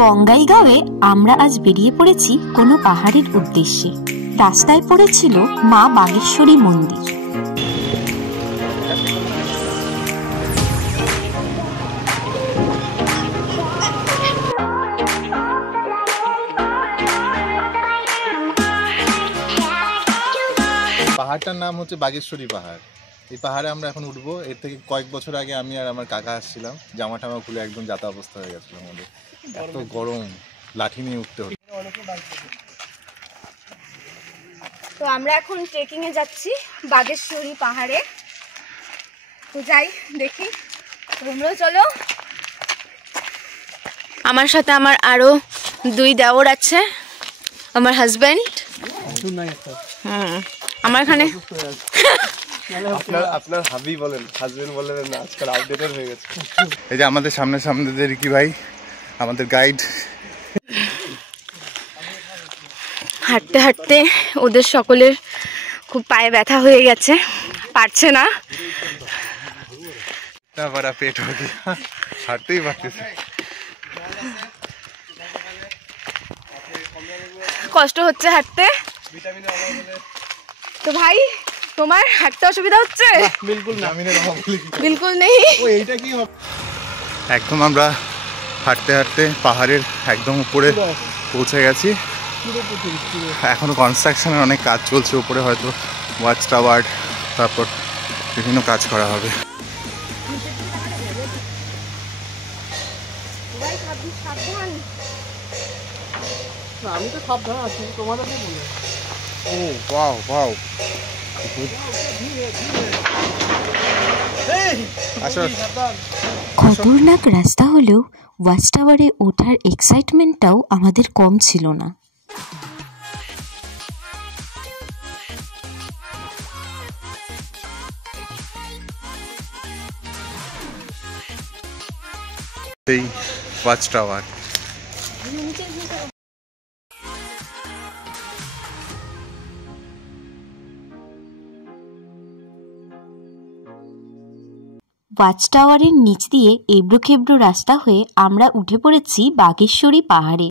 বঙ্গাইগাঁওয়ে আমরা আজ বেরিয়ে পড়েছি কোনো পাহাড়ের উদ্দেশ্যে। রাস্তায় পড়েছিল মা বাগেশ্বরী মন্দির। পাহাড়টার নাম হচ্ছে বাগেশ্বরী পাহাড়। এই পাহাড়ে আমরা এখন উঠবো। এর থেকে কয়েক বছর আগে আমি আর আমার কাকা আসছিলাম, জামা টামা খুলে একদম যাতা অবস্থা হয়ে গেছিল আমাদের। এত গরম, লাঠি নিয়ে উঠতে হতো। তো আমরা এখন ট্রেকিং এ যাচ্ছি বাগেশ্বরী পাহাড়ে। তো যাই দেখি, তোমরাও চলো। আমার সাথে আমার আরো 2 দেওর আছে, আমার হাজবেন্ড। আমার এখানে আপনার হাবি বলেন, হাজবেন্ড বলেন না, আজকাল আপডেটেড হয়ে গেছে। এই যে আমাদের সামনে কি ভাই, আমাদের গাইড। হাঁটতে হাঁটতে ওদের সকলের খুব পায়ে ব্যথা হয়ে গেছে, পারছে না। পেট হাঁটতেই পারতেছে, কষ্ট হচ্ছে হাঁটতে। তো ভাই, তোমার হাঁটতে অসুবিধা হচ্ছে? বিলকুল নেই। একদম আমরা হাঁটতে হাঁটতে পাহাড়ের একদম উপরে পৌঁছে গেছি। এখনো কনস্ট্রাকশনের অনেক কাজ চলছে উপরে, হয়তো ওয়াচ টাওয়ার, তারপর বিভিন্ন কাজ করা হবে। আমি তো সাবধান আছি, তোমাদের কি বলে? ও ওয়াও ওয়াও, খতরনাক রাস্তা হলেও ওয়াচ টাওয়ারে ওঠার এক্সাইটমেন্টটাও আমাদের কম ছিল না। এই ওয়াচ টাওয়ার। ওয়াচ টাওয়ারের নিচ দিয়ে এবড়ো খেবড়ো রাস্তা হয়ে আমরা উঠে পড়েছি বাগেশ্বরী পাহাড়ে।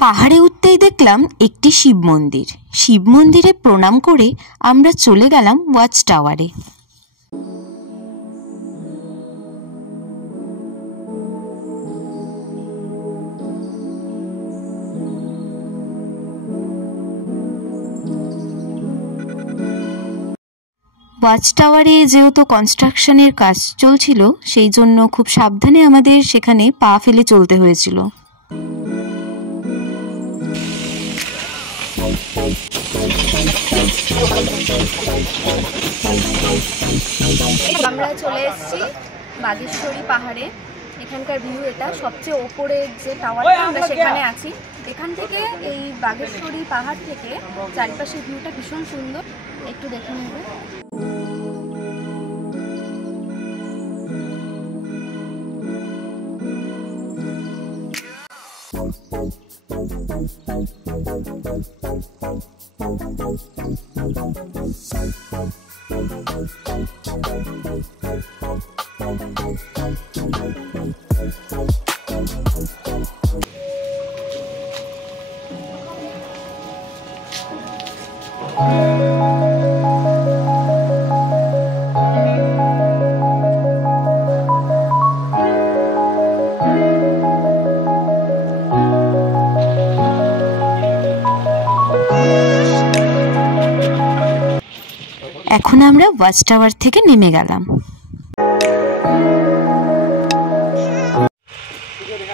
পাহাড়ে উঠতেই দেখলাম একটি শিব মন্দির। শিব মন্দিরে প্রণাম করে আমরা চলে গেলাম ওয়াচ টাওয়ারে। ওয়াচ টাওয়ারে যেহেতু কনস্ট্রাকশনের কাজ চলছিল, সেই জন্য খুব সাবধানে আমাদের সেখানে পা ফেলে চলতে হয়েছিল। আমরা চলে এসেছি বাগেশ্বরী পাহাড়ে। এখানকার ভিউ এটা, সবচেয়ে ওপরের যে টাওয়ারটা আমরা সেখানে আছি। এখান থেকে এই বাগেশ্বরী পাহাড় থেকে চারিপাশের ভিউটা ভীষণ সুন্দর, একটু দেখে নেব। এখন আমরা ওয়াচ টাওয়ার থেকে নেমে গেলাম।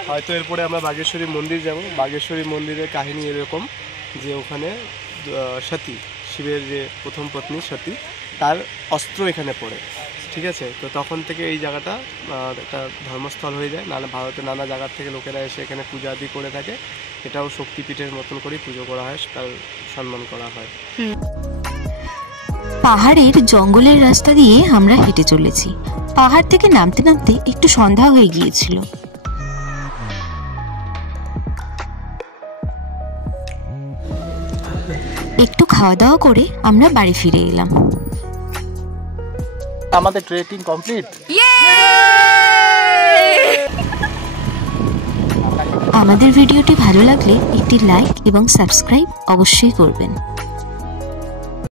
হয়তো এরপরে আমরা বাগেশ্বরী মন্দির যাব। বাগেশ্বরী মন্দিরের কাহিনী এরকম যে ওখানে সতী, শিবের যে প্রথম পত্নী সতী, তার অস্ত্র এখানে পড়ে, ঠিক আছে? তো তখন থেকে এই জায়গাটা একটা ধর্মস্থল হয়ে যায়। ভারতের নানা জায়গার থেকে লোকেরা এসে এখানে পূজা আদি করে থাকে। এটাও শক্তিপীঠের মতন করেই পুজো করা হয়, তার সম্মান করা হয়। পাহাড়ের জঙ্গলের রাস্তা দিয়ে আমরা হেঁটে চলেছি। পাহাড় থেকে নামতে নামতে একটু সন্ধ্যা হয়ে গিয়েছিল। একটু খাওয়া দাওয়া করে আমরা বাড়ি ফিরে এলাম। আমাদের ট্রেকিং কমপ্লিট। আমাদের ভিডিওটি ভালো লাগলে একটি লাইক এবং সাবস্ক্রাইব অবশ্যই করবেন।